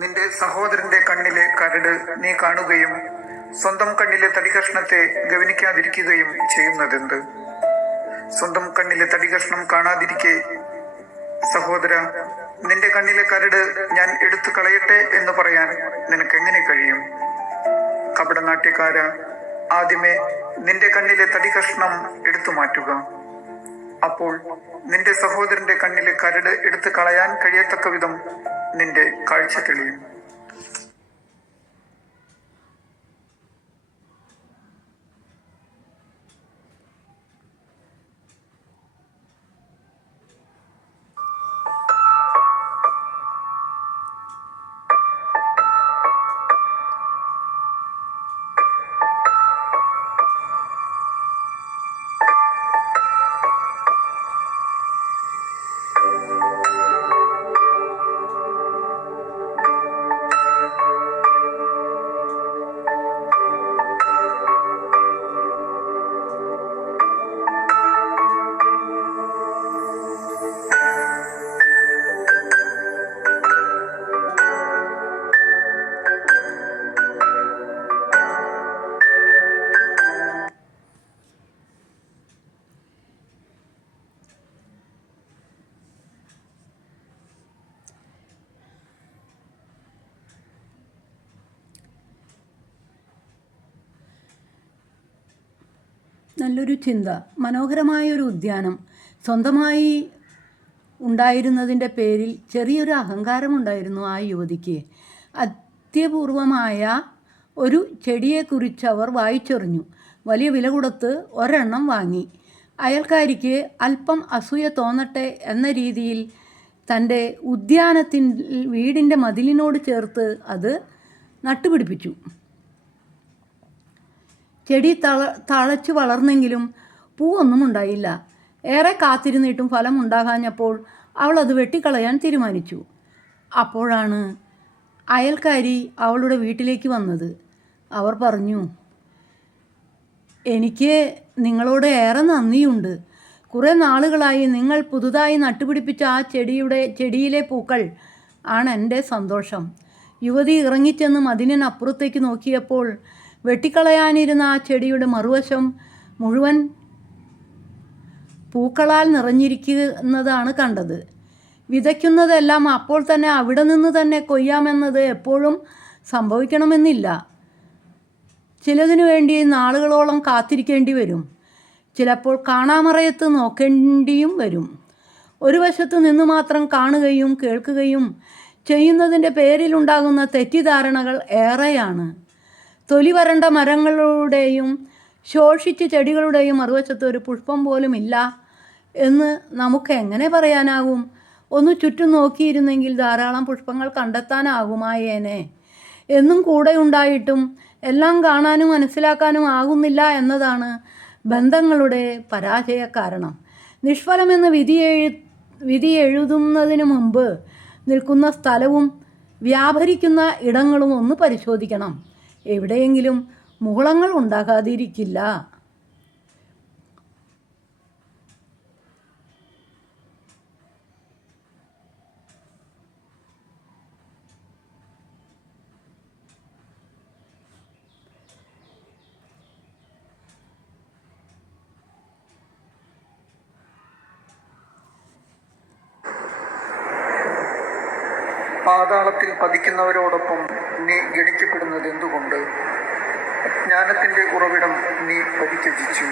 നിന്റെ സഹോദരന്റെ കണ്ണിലെ കരട് നീ കാണുകയും സ്വന്തം കണ്ണിലെ തടികഷ്ണത്തെ ഗവനിക്കാതിരിക്കുകയും ചെയ്യുന്നതെന്ത്? സ്വന്തം കണ്ണിലെ തടികഷ്ണം കാണാതിരിക്കെ സഹോദര, നിന്റെ കണ്ണിലെ കരട് ഞാൻ എടുത്തു കളയട്ടെ എന്ന് പറയാൻ നിനക്കെങ്ങനെ കഴിയും? കപടനാട്യക്കാര, ആദ്യമേ നിന്റെ കണ്ണിലെ തടികഷ്ണം എടുത്തു മാറ്റുക. അപ്പോൾ നിന്റെ സഹോദരന്റെ കണ്ണിലെ കരട് എടുത്തു കളയാൻ കഴിയത്തക്ക വിധം നിന്റെ കാഴ്ച തെളിയും. നല്ലൊരു ചിന്ത. മനോഹരമായൊരു ഉദ്യാനം സ്വന്തമായി ഉണ്ടായിരുന്നതിൻ്റെ പേരിൽ ചെറിയൊരു അഹങ്കാരമുണ്ടായിരുന്നു ആ യുവതിക്ക്. അത്യപൂർവമായ ഒരു ചെടിയെക്കുറിച്ച് അവർ വായിച്ചെറിഞ്ഞു. വലിയ വില കൊടുത്ത് ഒരെണ്ണം വാങ്ങി. അയൽക്കാരിക്ക് അല്പം അസൂയ തോന്നട്ടെ എന്ന രീതിയിൽ തൻ്റെ ഉദ്യാനത്തിൽ വീടിൻ്റെ മതിലിനോട് ചേർത്ത് അത് നട്ടുപിടിപ്പിച്ചു. ചെടി തഴച്ചു വളർന്നെങ്കിലും പൂവൊന്നും ഉണ്ടായില്ല. ഏറെ കാത്തിരുന്നിട്ടും ഫലം ഉണ്ടാകാഞ്ഞപ്പോൾ അവൾ അത് വെട്ടിക്കളയാൻ തീരുമാനിച്ചു. അപ്പോഴാണ് അയൽക്കാരി അവളുടെ വീട്ടിലേക്ക് വന്നത്. അവർ പറഞ്ഞു, എനിക്ക് നിങ്ങളോട് ഏറെ നന്ദിയുണ്ട്. കുറേ നാളുകളായി നിങ്ങൾ പുതുതായി നട്ടുപിടിപ്പിച്ച ആ ചെടിയിലെ പൂക്കൾ ആണ് എൻ്റെ സന്തോഷം. യുവതി ഇറങ്ങിച്ചെന്ന് മതിലിനപ്പുറത്തേക്ക് നോക്കിയപ്പോൾ വെട്ടിക്കളയാനിരുന്ന ആ ചെടിയുടെ മറുവശം മുഴുവൻ പൂക്കളാൽ നിറഞ്ഞിരിക്കുന്നതാണ് കണ്ടത്. വിതയ്ക്കുന്നതെല്ലാം അപ്പോൾ തന്നെ അവിടെ നിന്ന് തന്നെ കൊയ്യാമെന്നത് എപ്പോഴും സംഭവിക്കണമെന്നില്ല. ചിലതിനു വേണ്ടി നാളുകളോളം കാത്തിരിക്കേണ്ടി വരും. ചിലപ്പോൾ കാണാമറയത്ത് നോക്കേണ്ടിയും വരും. ഒരു വശത്ത് നിന്ന് മാത്രം കാണുകയും കേൾക്കുകയും ചെയ്യുന്നതിൻ്റെ പേരിലുണ്ടാകുന്ന തെറ്റിദ്ധാരണകൾ ഏറെയാണ്. തൊലി വരണ്ട മരങ്ങളുടെയും ശോഷിച്ച ചെടികളുടെയും മറുവശത്ത് ഒരു പുഷ്പം പോലും ഇല്ല എന്ന് നമുക്ക് എങ്ങനെ പറയാനാകും? ഒന്ന് ചുറ്റും നോക്കിയിരുന്നെങ്കിൽ ധാരാളം പുഷ്പങ്ങൾ കണ്ടെത്താനാകുമായേനെ. എന്നും കൂടെ ഉണ്ടായിട്ടും എല്ലാം കാണാനും മനസ്സിലാക്കാനും ആകുന്നില്ല എന്നതാണ് ബന്ധങ്ങളുടെ പരാജയ കാരണം. നിഷ്ഫലമെന്ന് വിധി എഴുതുന്നതിന് മുമ്പ് നിൽക്കുന്ന സ്ഥലവും വ്യാപരിക്കുന്ന ഇടങ്ങളും ഒന്ന് പരിശോധിക്കണം. എവിടെയെങ്കിലും മുകുളങ്ങൾ ഉണ്ടാകാതിരിക്കില്ല. പാതാളത്തിൽ പതിക്കുന്നവരോടൊപ്പം നീ ഗണിക്കപ്പെടുന്നത് എന്തുകൊണ്ട്? ജ്ഞാനത്തിൻ്റെ ഉറവിടം നീ പരിത്യജിച്ചു.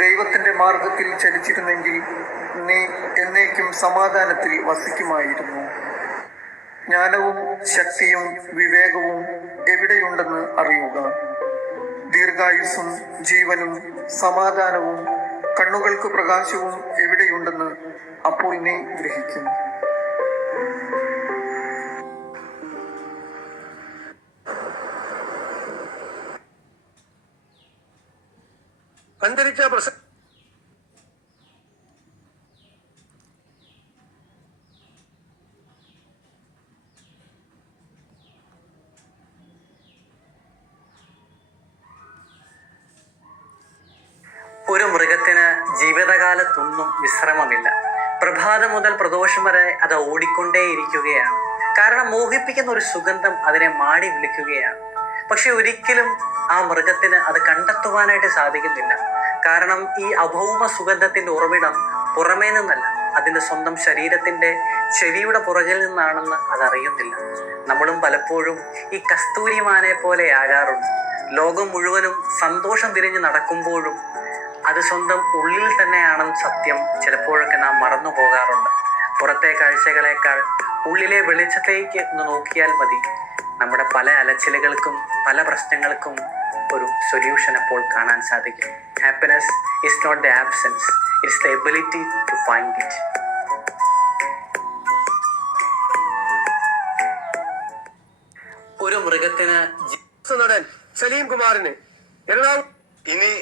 ദൈവത്തിൻ്റെ മാർഗത്തിൽ ചലിച്ചിരുന്നെങ്കിൽ നീ എന്നേക്കും സമാധാനത്തിൽ വസിക്കുമായിരുന്നു. ജ്ഞാനവും ശക്തിയും വിവേകവും എവിടെയുണ്ടെന്ന് അറിയുക. ദീർഘായുസ്സും ജീവനും സമാധാനവും കണ്ണുകൾക്ക് പ്രകാശവും എവിടെയുണ്ടെന്ന് അപ്പോൾ നീ ഗ്രഹിക്കും. അന്തരിച്ച ഒരു മൃഗത്തിന് ജീവിതകാലത്തൊന്നും വിശ്രമമില്ല. പ്രഭാതം മുതൽ പ്രദോഷം വരെ അത് ഓടിക്കൊണ്ടേയിരിക്കുകയാണ്. കാരണം മോഹിപ്പിക്കുന്ന ഒരു സുഗന്ധം അതിനെ മാടി വിളിക്കുകയാണ്. പക്ഷെ ഒരിക്കലും ആ മൃഗത്തിന് അത് കണ്ടെത്തുവാനായിട്ട് സാധിക്കുന്നില്ല. കാരണം ഈ അഭൗമ സുഗന്ധത്തിന്റെ ഉറവിടം പുറമേ നിന്നല്ല, അതിൻ്റെ സ്വന്തം ശരീരത്തിന്റെ ചെവിയുടെ പുറകിൽ നിന്നാണെന്ന് അതറിയുന്നില്ല. നമ്മളും പലപ്പോഴും ഈ കസ്തൂരിമാനെ പോലെ ആകാറുണ്ട്. ലോകം മുഴുവനും സന്തോഷം തിരിഞ്ഞ് നടക്കുമ്പോഴും അത് സ്വന്തം ഉള്ളിൽ തന്നെയാണെന്ന് സത്യം ചിലപ്പോഴൊക്കെ നാം മറന്നു പോകാറുണ്ട്. പുറത്തെ കാഴ്ചകളേക്കാൾ ഉള്ളിലെ വെളിച്ചത്തേക്ക് ഒന്ന് നോക്കിയാൽ മതി, നമ്മുടെ പല അലച്ചിലുകൾക്കും പല പ്രശ്നങ്ങൾക്കും ഒരു സൊല്യൂഷൻ അപ്പോൾ കാണാൻ സാധിക്കും. Happiness is not the absence, it's the ability to find it. ഒരു മൃഗത്തിന് നടൻ സലീം കുമാറിന് ഇനി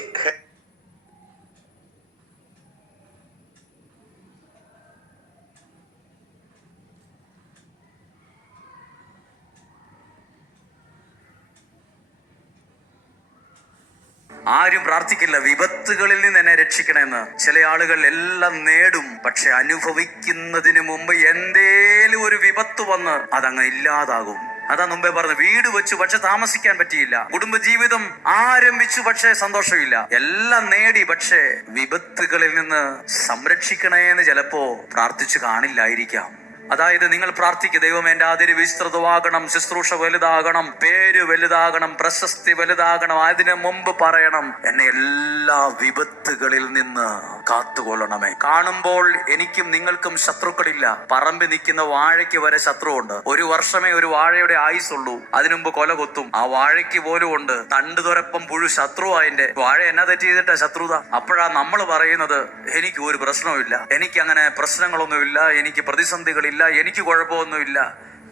ആരും പ്രാർത്ഥിക്കില്ല വിപത്തുകളിൽ നിന്ന് എന്നെ രക്ഷിക്കണമെന്ന്. ചില ആളുകൾ എല്ലാം നേടും, പക്ഷെ അനുഭവിക്കുന്നതിന് മുമ്പ് എന്തേലും ഒരു വിപത്ത് വന്ന് അതങ്ങ് ഇല്ലാതാകും. അതാ മുമ്പേ പറഞ്ഞു, വീട് വെച്ചു പക്ഷെ താമസിക്കാൻ പറ്റിയില്ല, കുടുംബജീവിതം ആരംഭിച്ചു പക്ഷെ സന്തോഷമില്ല, എല്ലാം നേടി പക്ഷെ വിപത്തുകളിൽ നിന്ന് സംരക്ഷിക്കണേന്ന് ചിലപ്പോ പ്രാർത്ഥിച്ചു കാണില്ലായിരിക്കാം. അതായത് നിങ്ങൾ പ്രാർത്ഥിക്കുക, ദൈവം എൻ്റെ അതിര് വിസ്തൃതമാകണം, ശുശ്രൂഷ വലുതാകണം, പേര് വലുതാകണം, പ്രശസ്തി വലുതാകണം. അതിനു മുമ്പ് പറയണം, എന്നെ എല്ലാ വിപത്തുകളിൽ നിന്ന് കാത്തുകൊള്ളണമേ. കാണുമ്പോൾ എനിക്കും നിങ്ങൾക്കും ശത്രുക്കളില്ല. പറമ്പിൽ നിൽക്കുന്ന വാഴയ്ക്ക് വരെ ശത്രുവുണ്ട്. ഒരു വർഷമേ ഒരു വാഴയുടെ ആയുസുള്ളൂ, അതിനുമുമ്പ് കൊല കൊത്തും. ആ വാഴയ്ക്ക് പോലും ഉണ്ട് തണ്ട് തുരപ്പം പുഴു ശത്രു. അതിന്റെ വാഴ എന്നാ തെറ്റ് ചെയ്തിട്ടാ ശത്രുത? അപ്പോഴാ നമ്മൾ പറയുന്നത്, എനിക്ക് ഒരു പ്രശ്നവുമില്ല, എനിക്ക് അങ്ങനെ പ്രശ്നങ്ങളൊന്നുമില്ല, എനിക്ക് പ്രതിസന്ധികളില്ല, എനിക്ക് കുഴപ്പമൊന്നുമില്ല.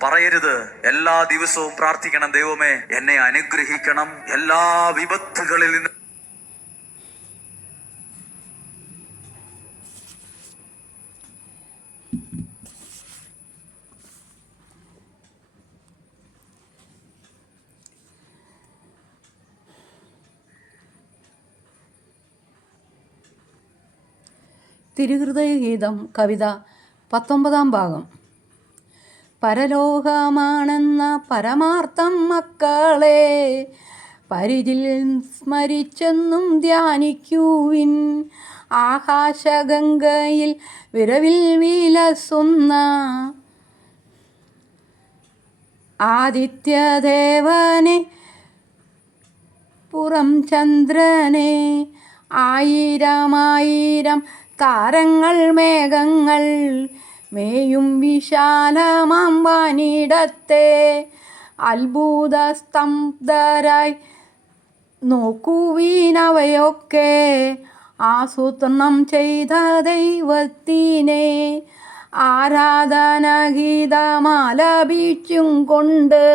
പറയരുത്. എല്ലാ ദിവസവും പ്രാർത്ഥിക്കണം, ദൈവമേ എന്നെ അനുഗ്രഹിക്കണം എല്ലാ വിപത്തുകളിൽ നിന്ന്. തിരുഹൃദയഗീതം കവിത 19 ഭാഗം. പരലോകമാണെന്ന പരമാർത്ഥം മക്കളെ പരിചിൽ സ്മരിച്ചെന്നും ധ്യാനിക്കുവിൻ. ആകാശഗംഗയിൽ വിരവിൽ വിലസുന്ന ആദിത്യദേവനെ, പുറം ചന്ദ്രനെ, ആയിരമായിരം താരങ്ങൾ മേഘങ്ങൾ മേയും വിശാലമാം വാനിടത്തെ അത്ഭുത സ്തംഭരായി നോക്കുവീനവയൊക്കെ ആസൂത്രണം ചെയ്ത ദൈവത്തിനെ. ആരാധനഗീതമാലപിച്ചും കൊണ്ട്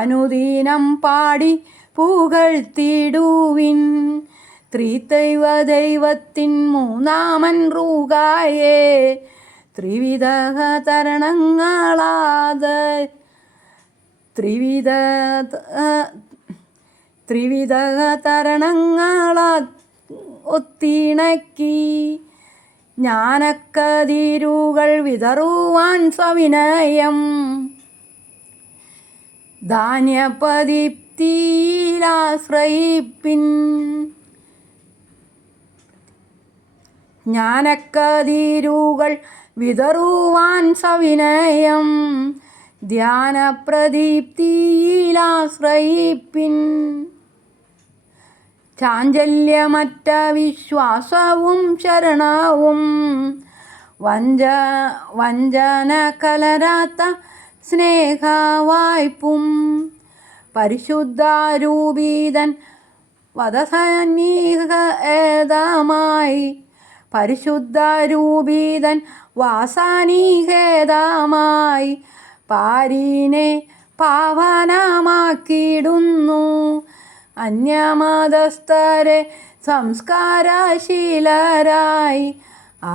അനുദിനം പാടി പുകഴ്ത്തിടുവിൻ. ത്രിദൈവ ദൈവത്തിൻ മൂന്നാമൻ റൂഹായേ, ത്രിവിധ തരണങ്ങളാത് ത്രിവിധ തരണങ്ങളാ ഒത്തിണക്കി ജ്ഞാനക്കതിരുകൾ വിതറുവാൻ സവിനയം. ധാന്യപദീപ്തിയിലാശ്രയിപ്പിൻ. ജ്ഞാനക്കതിരുകൾ വിതറുവാൻ സവിനയം. ധ്യാനപ്രദീപ്തിയിലാശ്രയിപ്പിൻ. ചാഞ്ചല്യമറ്റ വിശ്വാസവും ശരണവും വഞ്ചന കലരാത്ത സ്നേഹവായ്പും. പരിശുദ്ധാരൂപീതൻ വധസന്നിഹേതമായി, പരിശുദ്ധാരൂപീതൻ വാസനിഹേതമായി പാരീനെ പാവനമാക്കിയിടുന്നു. അന്യമതസ്ഥരെ സംസ്കാരശീലരായി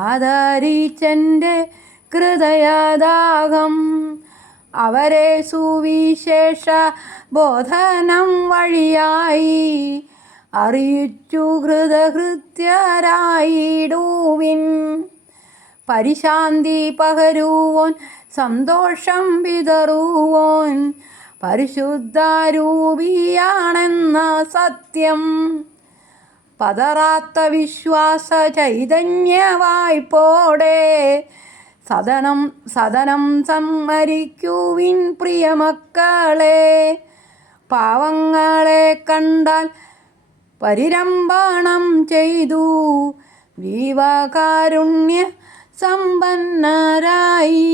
ആദരിച്ചെൻ്റെ ഹൃദയദാഹം. അവരെ സുവിശേഷ ബോധനം വഴിയായി അറിയിച്ചു ഹൃദഹൃത്യരായിടുവിൻ. പരിശാന്തി പകരുവോൻ സന്തോഷം വിതറുവോൻ പരിശുദ്ധാരൂപിയാണെന്ന സത്യം. പതറാത്ത വിശ്വാസ ചൈതന്യവായ്പോടെ സദനം സമ്മരിക്കുവിൻ പ്രിയമക്കളെ. പാവങ്ങളെ കണ്ടാൽ പരിരംഭണം ചെയ്തു ജീവകാരുണ്യ സമ്പന്നരായി.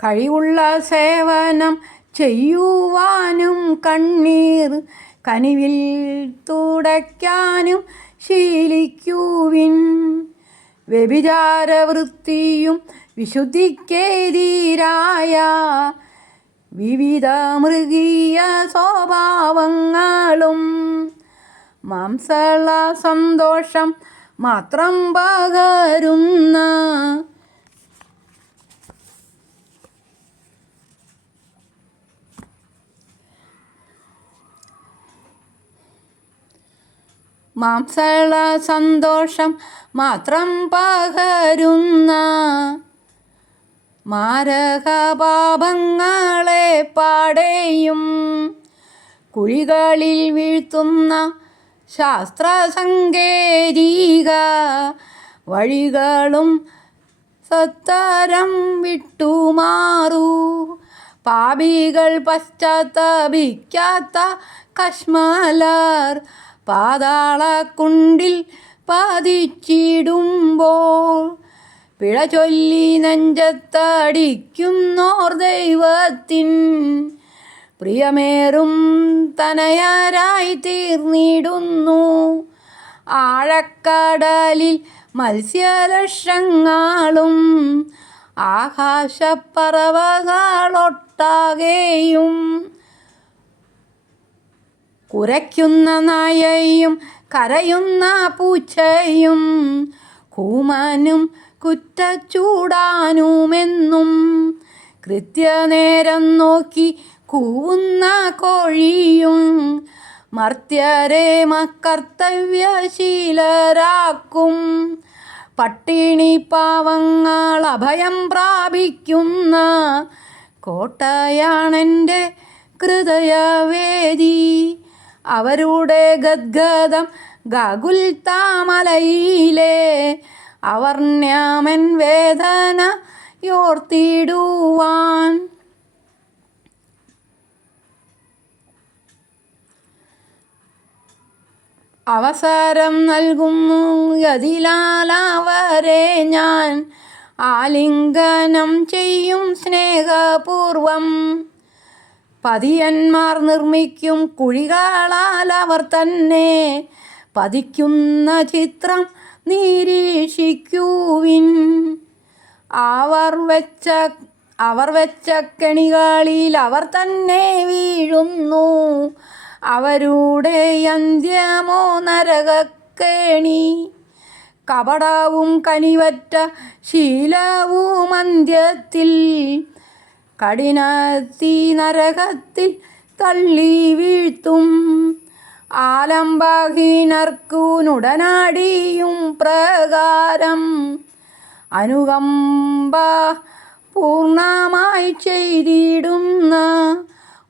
കഴിവുള്ള സേവനം ചെയ്യുവാനും കണ്ണീർ കനിവിൽ തുടയ്ക്കാനും ശീലിക്കുവിൻ. വ്യഭിചാരവൃത്തിയും വിശുദ്ധിക്കെതിരായ വിവിധ മൃഗീയ സ്വഭാവങ്ങളും മാംസള സന്തോഷം മാത്രം പകരുന്ന മാംസള സന്തോഷം മാത്രം പകരുന്ന മാരകപാപങ്ങളെ പാടെയും കുഴികളിൽ വീഴ്ത്തുന്ന ശാസ്ത്രസങ്കേതിക വഴികളും സത്തരം വിട്ടുമാറൂ. പാപികൾ പശ്ചാത്തപിക്കാത്ത കശ്മലർ പാതാളക്കുണ്ടിൽ പതിച്ചിടുമ്പോൾ പിഴ ചൊല്ലി നെഞ്ചത്തടിക്കുന്നോർ ദൈവത്തിൻ പ്രിയമേറും തനയരായി തീർന്നിടുന്നു. ആഴക്കടലിൽ മത്സ്യലക്ഷങ്ങളും ആകാശപ്പറവകളൊട്ടാകെയും കുരയ്ക്കുന്ന നായയും കരയുന്ന പൂച്ചയും കൂമനും കുറ്റച്ചൂടാനുമെന്നും കൃത്യനേരം നോക്കി കൂവുന്ന കോഴിയും മർത്യരെ കർത്തവ്യശീലരാക്കും. പട്ടിണി പാവങ്ങൾ അഭയം പ്രാപിക്കുന്ന കോട്ടയാണെൻ്റെ ഹൃദയവേദി. അവരുടെ ഗദ്ഗദം ഗാഗുൽത്താമലയിലെ അവർണ്യമൻ വേദന യോർത്തിടുവാൻ. അവസരം നൽകുന്നു യതിലാലവരെ ഞാൻ ആലിംഗനം ചെയ്യും സ്നേഹപൂർവം. പതിയന്മാർ നിർമ്മിക്കും കുഴികളാൽ അവർ തന്നെ പതിക്കുന്ന ചിത്രം നിരീക്ഷിക്കുവിൻ. അവർ വെച്ച കെണികളിൽ അവർ തന്നെ വീഴുന്നു. അവരുടെ അന്ത്യമോ നരകക്കേണി. കപടവും കനിവറ്റ ശീലവും അന്ത്യത്തിൽ കഠിനത്തി നരകത്തിൽ തള്ളി വീഴ്ത്തും. ആലംബഹീനർക്കു നുടനടിയും പ്രകാരം അനുകമ്പ പൂർണ്ണമായി ചെയ്തിടുന്ന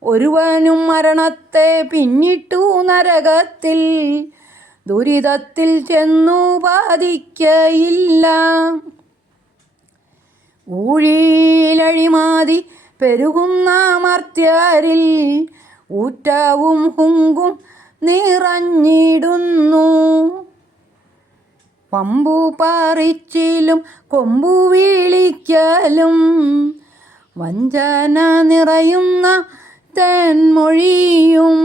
ഒരുവനും മരണത്തെ പിന്നിട്ടു നരകത്തിൽ ദുരിതത്തിൽ ചെന്നു ബാധിക്കയില്ല. ഊഴിയിലഴിമാതി പെരുകുന്ന മർത്യരിൽ ഊറ്റവും ഹുങ്കും നിറഞ്ഞിടുന്നു. പമ്പു പറിച്ചിലും കൊമ്പു വീളിക്കലും വഞ്ചന നിറയുന്ന തേൻമൊഴിയും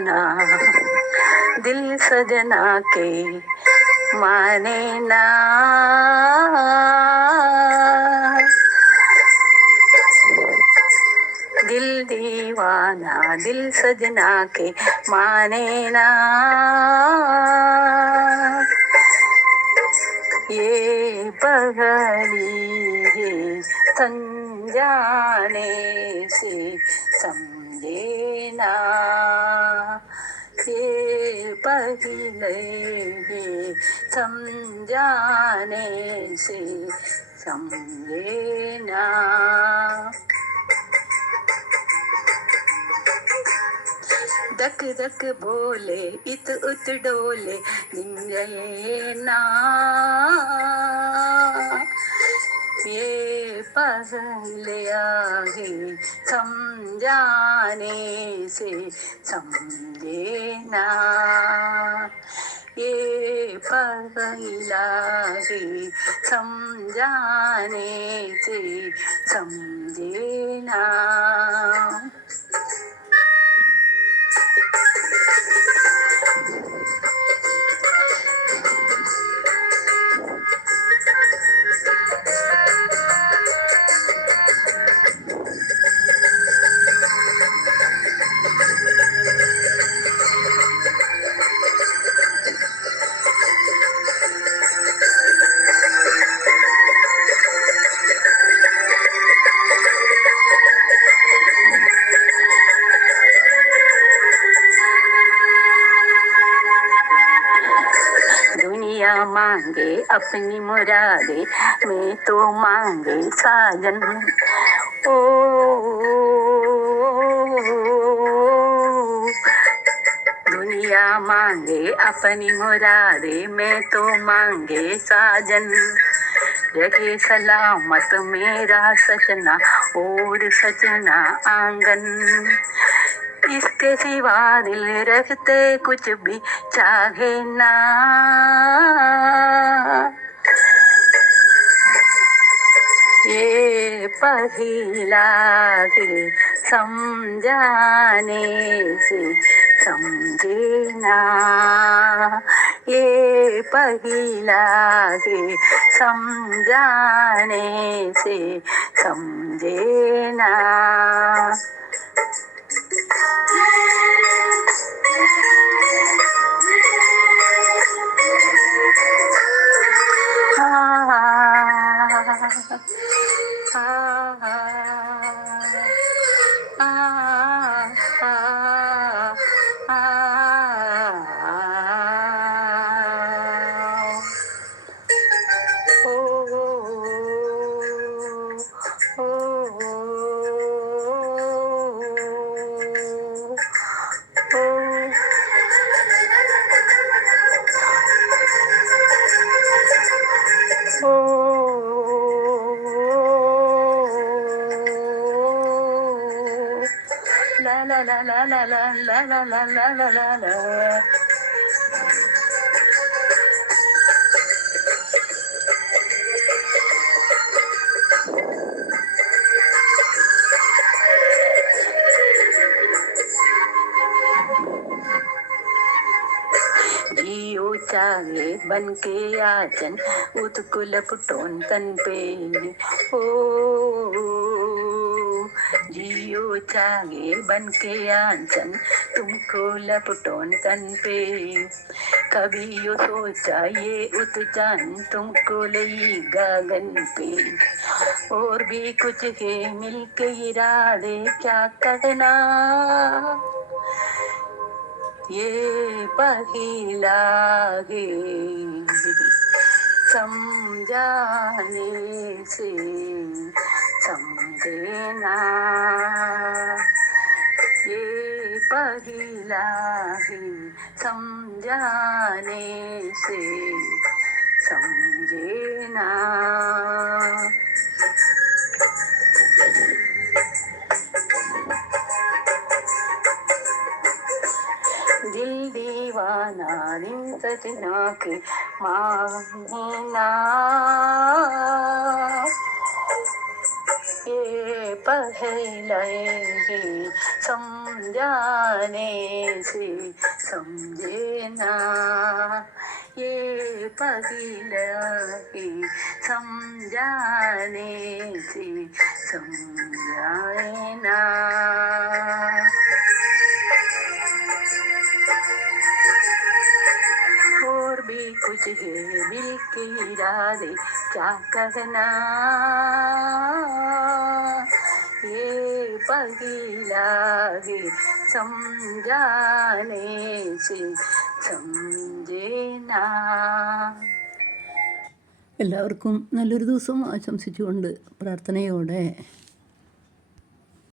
दीवाना दिल सजना के माने ना, दिल दीवाना दिल सजना के माने ना, ये पगली है समझाने से समझे ना, ये पगले है समझाने से समझे ना. धक धक बोले इत उत डोले निंगे ना, ये पगलिया है समझाने से समझे ना, ये पगला है समझाने से समझे ना. दुनिया मांगे अपनी मुरादे, मैं तो मांगे साजन. ओ दुनिया मांगे अपनी मुरादे, मैं तो मांगे साजन. रखे सलामत मेरा सजना और सजना आंगन, इसके सिवा दिल रखते कुछ भी चाहे ना, ये पगला के समझाने से समझे ना, ये पगला के समझाने से समझे ना. La la la la la la la la la la la la. जियो चाहे बन के आचन उसको लपटोन तन पे, ओ जियो चाहे बन के आंचन तुमको लपटोन तन पे. कभी यो सोचा ये उतचान तुमको लई गगन पे, और भी कुछ है मिलके इरादे क्या करना, ये पगला है समझाने से समझे ना, ये पगला है समझाने से समझे ना. दिल दीवाना दिल सजना के माने ना, ये पहले ही समझाने से समझे ना, ये पहले ही समझाने से समझाए ना. और भी कुछ है दिल के इरादे क्या कहना, ये पगला है समझाने से समझे ना. എല്ലാവർക്കും നല്ലൊരു ദിവസം ആശംസിച്ചുകൊണ്ട് പ്രാർത്ഥനയോടെ